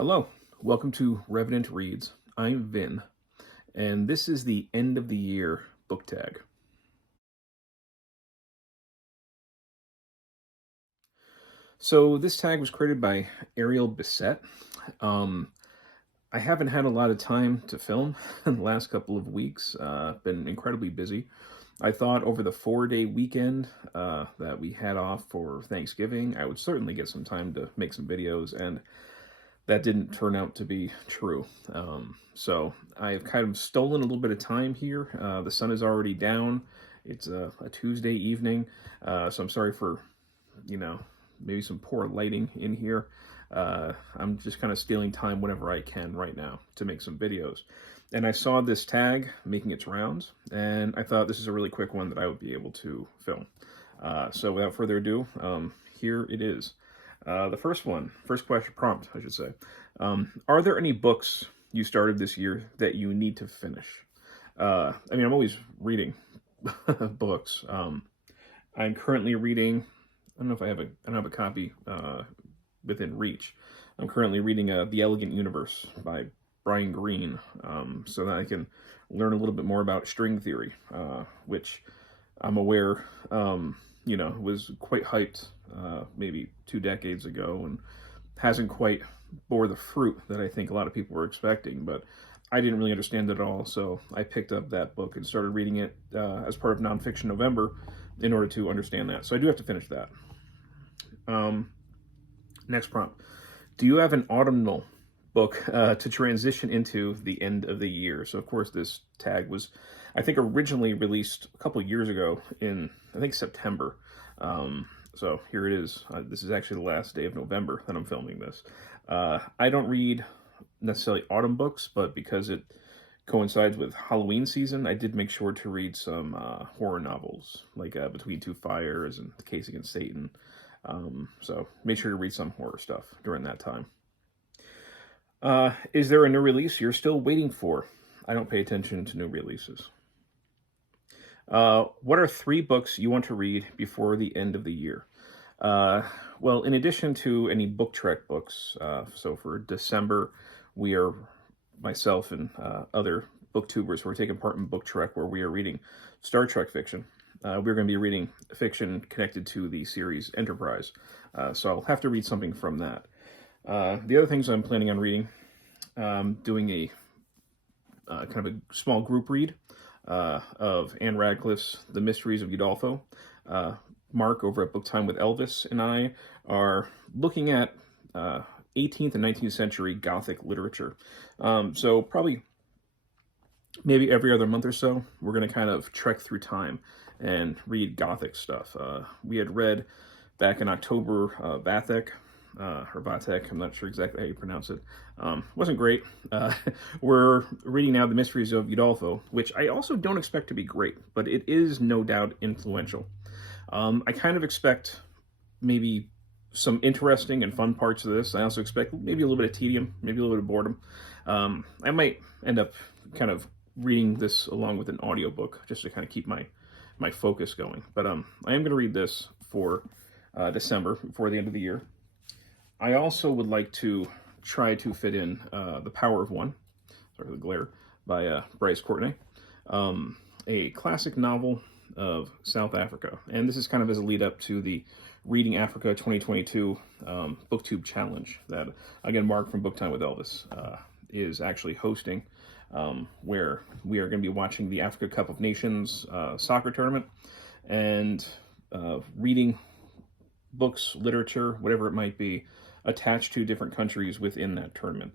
Hello, welcome to Revenant Reads. I'm Vin, and this is the end of the year book tag. So this tag was created by Ariel Bissett. I haven't had a lot of time to film in the last couple of weeks. Been incredibly busy. I thought over the 4-day weekend that we had off for Thanksgiving, I would certainly get some time to make some videos, and that didn't turn out to be true. So I've kind of stolen a little bit of time here. The sun is already down. It's a Tuesday evening, so I'm sorry for, maybe some poor lighting in here. I'm just kind of stealing time whenever I can right now to make some videos. And I saw this tag making its rounds, and I thought this is a really quick one that I would be able to film. So without further ado, here it is. The first question prompt, I should say. Are there any books you started this year that you need to finish? I'm always reading books. I'm currently reading, I don't know if I don't have a copy within reach. I'm currently reading The Elegant Universe by Brian Greene, so that I can learn a little bit more about string theory, which I'm aware, was quite hyped maybe 2 decades ago and hasn't quite bore the fruit that I think a lot of people were expecting, but I didn't really understand it at all, so I picked up that book and started reading it as part of Nonfiction November in order to understand that. So I do have to finish that. Next prompt. Do you have an autumnal book to transition into the end of the year? So of course this tag was, I think, originally released a couple years ago in, I think, September. So here it is. This is actually the last day of November that I'm filming this. I don't read necessarily autumn books, but because it coincides with Halloween season, I did make sure to read some horror novels, like Between Two Fires and The Case Against Satan. So make sure to read some horror stuff during that time. Is there a new release you're still waiting for? I don't pay attention to new releases. What are 3 books you want to read before the end of the year? Well, in addition to any book trek books, so for December, we are, myself and other booktubers who are taking part in Book Trek, where we are reading Star Trek fiction. We're going to be reading fiction connected to the series Enterprise, so I'll have to read something from that. The other things I'm planning on reading, doing a kind of a small group read of Anne Radcliffe's The Mysteries of Udolpho. Mark over at Book Time with Elvis and I are looking at 18th and 19th century Gothic literature. So probably maybe every other month or so, we're going to kind of trek through time and read Gothic stuff. We had read back in October Vathek, or Vatek, I'm not sure exactly how you pronounce it. Wasn't great. We're reading now The Mysteries of Udolpho, which I also don't expect to be great, but it is no doubt influential. I kind of expect maybe some interesting and fun parts of this. I also expect maybe a little bit of tedium, maybe a little bit of boredom. I might end up kind of reading this along with an audiobook just to kind of keep my focus going. But I am going to read this for December, before the end of the year. I also would like to try to fit in The Power of One, sorry for the glare, by Bryce Courtenay, a classic novel of South Africa. And this is kind of as a lead up to the Reading Africa 2022 BookTube Challenge that, again, Mark from Book Time with Elvis is actually hosting, where we are going to be watching the Africa Cup of Nations soccer tournament and reading books, literature, whatever it might be, attached to different countries within that tournament.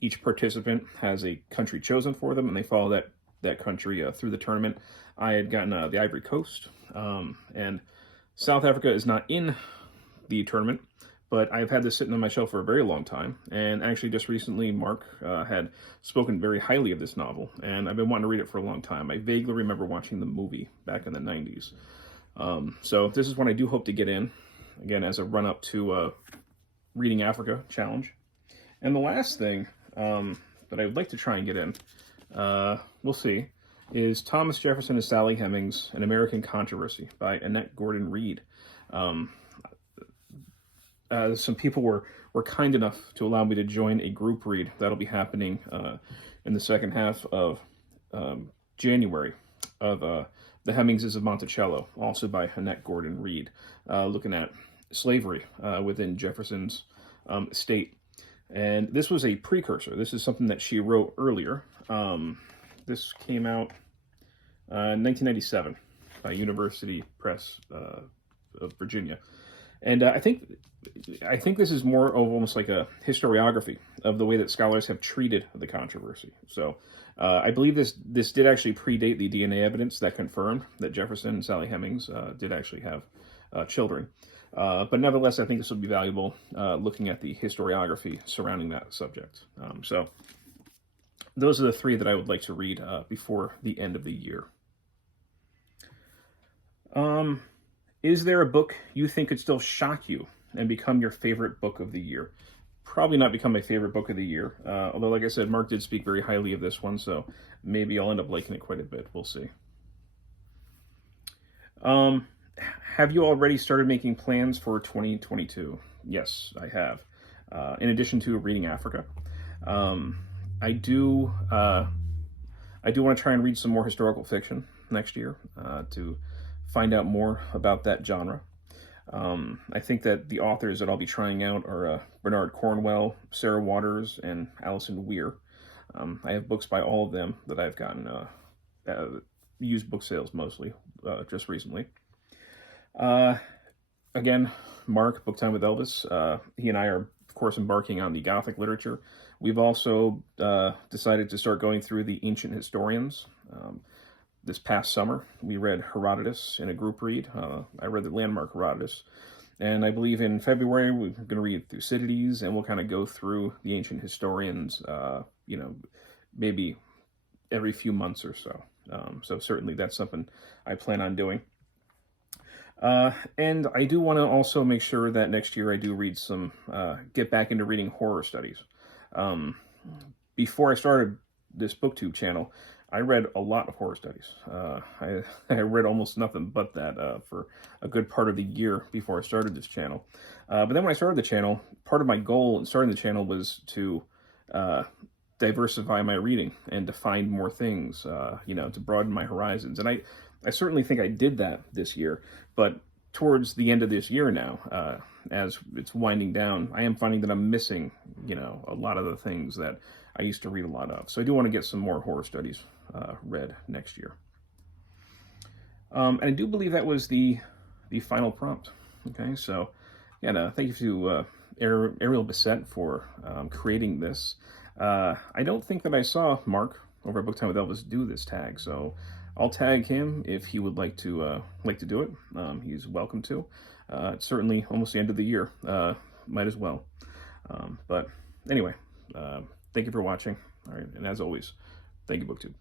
Each participant has a country chosen for them, and they follow that country through the tournament. I had gotten the Ivory Coast, and South Africa is not in the tournament, but I've had this sitting on my shelf for a very long time, and actually just recently Mark had spoken very highly of this novel, and I've been wanting to read it for a long time. I vaguely remember watching the movie back in the 90s. So this is one I do hope to get in, again, as a run-up to Reading Africa Challenge. And the last thing that I would like to try and get in, we'll see, is Thomas Jefferson and Sally Hemmings, An American Controversy by Annette Gordon Reed. some people were kind enough to allow me to join a group read that'll be happening in the second half of January of The Hemmings of Monticello, also by Annette Gordon Reed, looking at slavery within Jefferson's estate. And this was a precursor. This is something that she wrote earlier. This came out in 1997 by University Press of Virginia. And I think this is more of almost like a historiography of the way that scholars have treated the controversy. So I believe this did actually predate the DNA evidence that confirmed that Jefferson and Sally Hemmings did actually have children. But nevertheless, I think this will be valuable looking at the historiography surrounding that subject. So those are the three that I would like to read before the end of the year. Is there a book you think could still shock you and become your favorite book of the year? Probably not become my favorite book of the year. Although, like I said, Mark did speak very highly of this one, so maybe I'll end up liking it quite a bit. We'll see. Have you already started making plans for 2022? Yes, I have. In addition to reading Africa, I do want to try and read some more historical fiction next year to find out more about that genre. I think that the authors that I'll be trying out are Bernard Cornwell, Sarah Waters, and Alison Weir. I have books by all of them that I've gotten used book sales mostly just recently. Again, Mark, Book Time with Elvis. He and I are, of course, embarking on the Gothic literature. We've also decided to start going through the ancient historians. This past summer, we read Herodotus in a group read. I read the landmark Herodotus. And I believe in February, we're going to read Thucydides, and we'll kind of go through the ancient historians, maybe every few months or so. So certainly that's something I plan on doing. And I do want to also make sure that next year I do read some, get back into reading horror studies. Before I started this BookTube channel, I read a lot of horror studies. I read almost nothing but that for a good part of the year before I started this channel. But then when I started the channel, part of my goal in starting the channel was to diversify my reading and to find more things, to broaden my horizons. And I certainly think I did that this year, but towards the end of this year now, as it's winding down, I am finding that I'm missing, a lot of the things that I used to read a lot of. So I do want to get some more horror studies read next year. And I do believe that was the final prompt. Okay, so yeah, thank you to Ariel Bissett for creating this. I don't think that I saw Mark over at Book Time with Elvis do this tag, so I'll tag him if he would like to do it. He's welcome to. It's certainly almost the end of the year. Might as well. But anyway, thank you for watching. All right, and as always, thank you, BookTube.